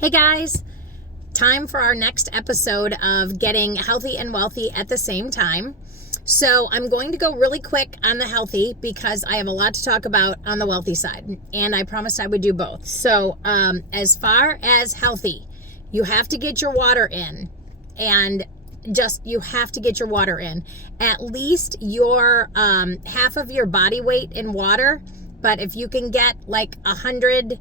Hey guys, time for our next episode of getting healthy and wealthy at the same time. So I'm going to go really quick on the healthy because I have a lot to talk about on the wealthy side, and I promised I would do both. So as far as healthy, you have to get your water in, and you have to get your water in. At least your half of your body weight in water, but if you can get like 100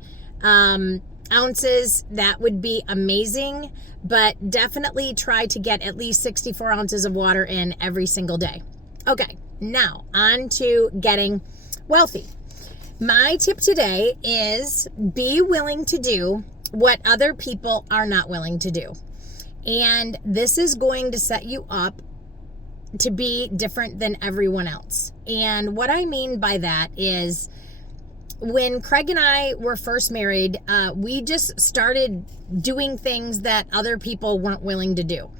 ounces, that would be amazing, but definitely try to get at least 64 ounces of water in every single day. Okay, now on to getting wealthy. My tip today is be willing to do what other people are not willing to do. And this is going to set you up to be different than everyone else. And what I mean by that is, when Craig and I were first married, we just started doing things that other people weren't willing to do.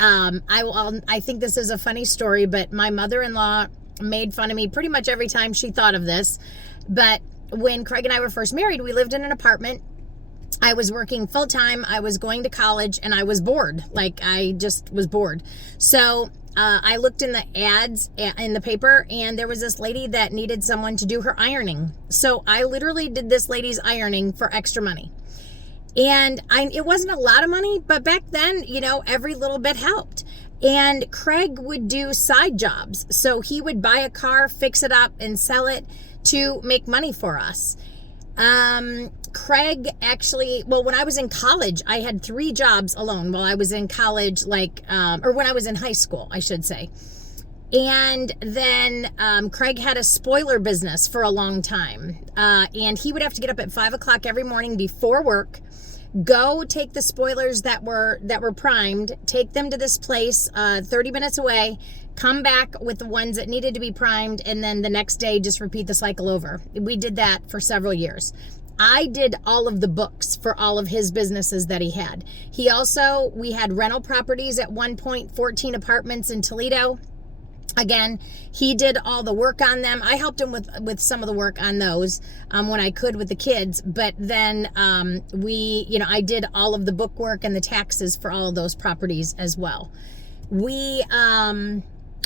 I think this is a funny story, but my mother-in-law made fun of me pretty much every time she thought of this. But when Craig and I were first married, we lived in an apartment. I was working full-time. I was going to college, and I was bored. I just was bored. So I looked in the ads in the paper, and there was this lady that needed someone to do her ironing. So I literally did this lady's ironing for extra money. And it wasn't a lot of money, but back then, every little bit helped. And Craig would do side jobs. So he would buy a car, fix it up, and sell it to make money for us. Craig actually, when I was in college, I had 3 jobs alone while I was in college, or when I was in high school, I should say. And then Craig had a spoiler business for a long time. And he would have to get up at 5 o'clock every morning before work, go take the spoilers that were primed, take them to this place 30 minutes away, come back with the ones that needed to be primed, and then the next day just repeat the cycle over. We did that for several years. I did all of the books for all of his businesses that he had. We had rental properties at one point, 14 apartments in Toledo. Again, he did all the work on them. I helped him with some of the work on those when I could with the kids. But then I did all of the book work and the taxes for all of those properties as well.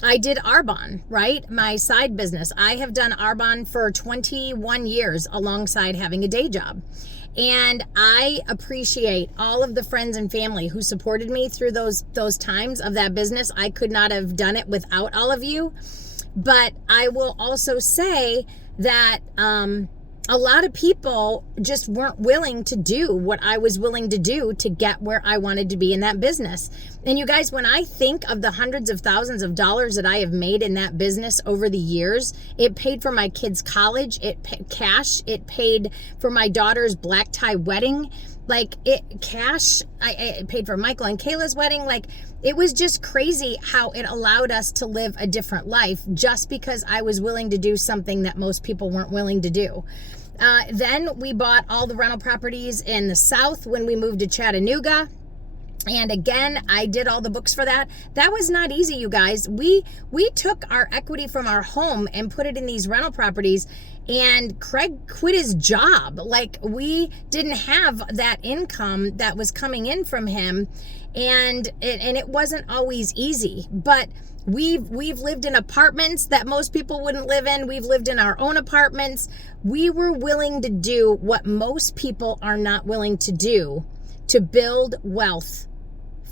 I did Arbonne, right? My side business. I have done Arbonne for 21 years alongside having a day job. And I appreciate all of the friends and family who supported me through those times of that business. I could not have done it without all of you. But I will also say that a lot of people just weren't willing to do what I was willing to do to get where I wanted to be in that business. And you guys, when I think of the hundreds of thousands of dollars that I have made in that business over the years, it paid for my kids' college, it paid for my daughter's black tie wedding, I paid for Michael and Kayla's wedding. It was just crazy how it allowed us to live a different life just because I was willing to do something that most people weren't willing to do. Then we bought all the rental properties in the South when we moved to Chattanooga. And again, I did all the books for that. That was not easy, you guys. We took our equity from our home and put it in these rental properties, and Craig quit his job. We didn't have that income that was coming in from him, and it wasn't always easy. But we've lived in apartments that most people wouldn't live in. We've lived in our own apartments. We were willing to do what most people are not willing to do to build wealth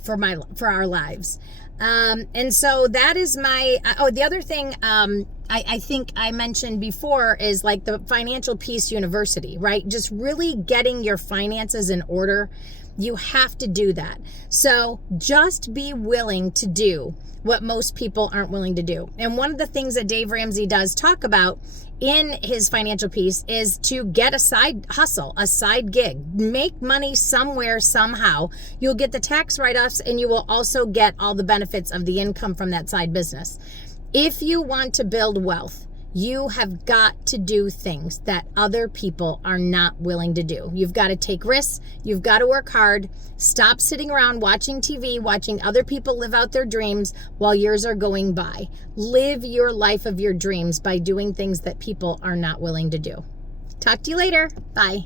for our lives. And so that is my, the other thing I think I mentioned before is the Financial Peace University, right? Just really getting your finances in order. You have to do that. So just be willing to do what most people aren't willing to do. And one of the things that Dave Ramsey does talk about in his Financial Peace is to get a side hustle, a side gig. Make money somewhere, somehow. You'll get the tax write-offs, and you will also get all the benefits of the income from that side business. If you want to build wealth, you have got to do things that other people are not willing to do. You've got to take risks. You've got to work hard. Stop sitting around watching TV, watching other people live out their dreams while yours are going by. Live your life of your dreams by doing things that people are not willing to do. Talk to you later. Bye.